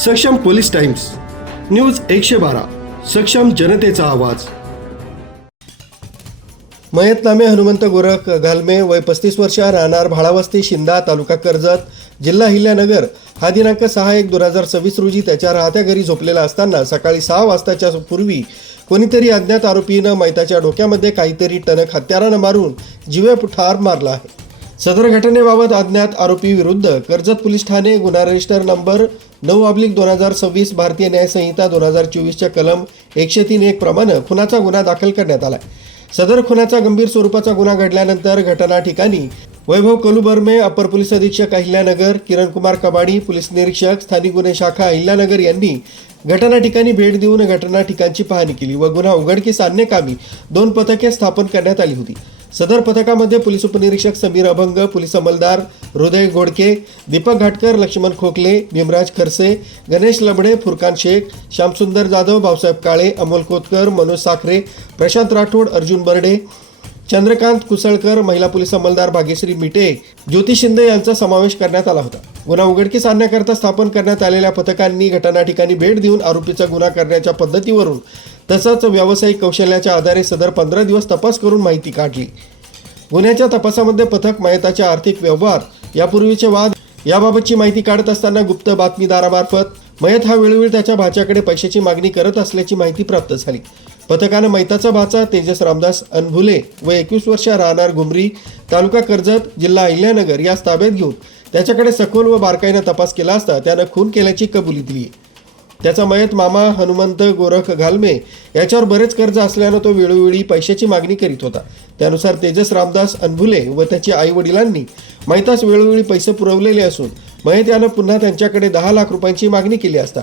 सक्षम police times news एकशे बारा सक्षम जनतेचा आवाज. मयतनामे हनुमंत गोरख घालमे वय पस्तीस वर्ष राहणार भाळावस्ती शिंदा तालुका कर्जत जिल्हा हिल्यानगर हा दिनांक सहा एक दोन हजार सव्वीस रोजी त्याच्या राहत्या घरी झोपलेला असताना सकाळी सहा वाजताच्या पूर्वी कोणीतरी अज्ञात आरोपीनं मैताच्या डोक्यामध्ये काहीतरी टणक हत्यारानं मारून जीवे ठार मारला आहे. सदर घटनेबाबत अज्ञात आरोपी विरुद्ध कर्जत पोलीस ठाणे गुन्हा रजिस्टर नंबर नऊ अब्लिक दोन हजार सव्वीस भारतीय न्यायसंहिता दोन हजार चोवीसच्या कलम एकशे तीन एक प्रमाणे खुनाचा गुन्हा दाखल करण्यात आला सदर खुनाचा गंभीर स्वरूपाचा गुन्हा घडल्यानंतर घटना ठिकाणी वैभव कलुबर्मे अपर पोलीस अधीक्षक अहिल्यानगर किरणकुमार कबाडी पोलीस निरीक्षक स्थानिक गुन्हे शाखा अहिल्यानगर यांनी घटना ठिकाणी भेट देऊन घटना ठिकाणची पाहणी केली व गुन्हा उघडकीस आणण्याकामी दोन पथके स्थापन करण्यात आली होती. सदर पथकामध्ये पोलीस उपनिरीक्षक समीर अभंग पोलीस अंमलदार हृदय गोडके दीपक घाटकर लक्ष्मण खोकले भीमराज खरसे गणेश लबडे फुरकान शेख श्यामसुंदर जाधव भाऊसाहेब काळे अमोल कोतकर मनोज साखरे प्रशांत राठोड अर्जुन बर्डे चंद्रकांत कुसळकर महिला पोलीस अंमलदार भाग्यश्री मिटे ज्योती शिंदे यांचा समावेश करण्यात आला होता. गुन्हा उघडकीस आणण्याकरता स्थापन करण्यात आलेल्या पथकांनी घटना ठिकाणी भेट देऊन आरोपीचा गुन्हा करण्याच्या पद्धतीवरून तसंच व्यावसायिक कौशल्याच्या आधारे सदर पंधरा दिवस तपास करून माहिती काढली. गुन्ह्याच्या तपासामध्ये पथक मयताचे आर्थिक व्यवहार यापूर्वीचे वाद याबाबतची माहिती काढत असताना गुप्त बातमीदारामार्फत मयत हा वेळोवेळी त्याच्या भाच्याकडे पैशाची मागणी करत असल्याची माहिती प्राप्त झाली. पथकानं मैताचा भाचा तेजस रामदास अनभुले व एकवीस वर्ष राहणार घुमरी तालुका कर्जत जिल्हा अहिल्यानगर यास ताब्यात घेऊन त्याच्याकडे सखोल व बारकाईनं तपास केला असता त्यानं खून केल्याची कबुली दिली त्याचा मयत मामा हनुमंत गोरख घालमे याच्यावर बरेच कर्ज असल्यानं तो वेळोवेळी पैशाची मागणी करीत होता. त्यानुसार तेजस रामदास अनभुले व त्याच्या आई वडिलांनी मैतास वेळोवेळी पैसे पुरवलेले असून मयत यानं पुन्हा त्यांच्याकडे दहा लाख रुपयांची मागणी केली असता.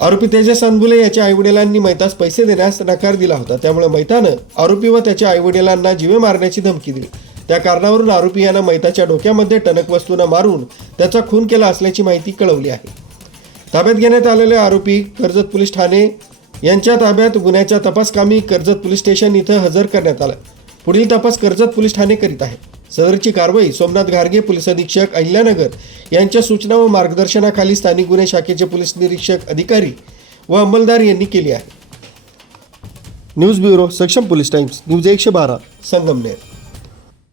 आरोपी तेजस अनबुले याच्या आईवडिलांनी मैतास पैसे देण्यास नकार दिला होता. त्यामुळे मैतानं आरोपी व त्याच्या आईवडिलांना जीवे मारण्याची धमकी दिली. त्या कारणावरून आरोपी यानं मैताच्या डोक्यामध्ये टणक वस्तूनं मारून त्याचा खून केला असल्याची माहिती कळवली आहे. ताब्यात घेण्यात आलेले आरोपी कर्जत पोलीस ठाणे यांच्या ताब्यात गुन्ह्याच्या तपासकामी कर्जत पोलीस स्टेशन इथं हजर करण्यात आलं. पुढील तपास कर्जत पोलीस ठाणे करीत आहे. सदरची कारवाई सोमनाथ घारगे पोलीस अधीक्षक अहिल्यानगर यांच्या सूचना व मार्गदर्शनाखाली स्थानिक गुन्हे शाखेचे पोलीस निरीक्षक अधिकारी व अंमलदार यांनी केली आहे. News bureau Saksham police times news एकशे बारा संगमनेर.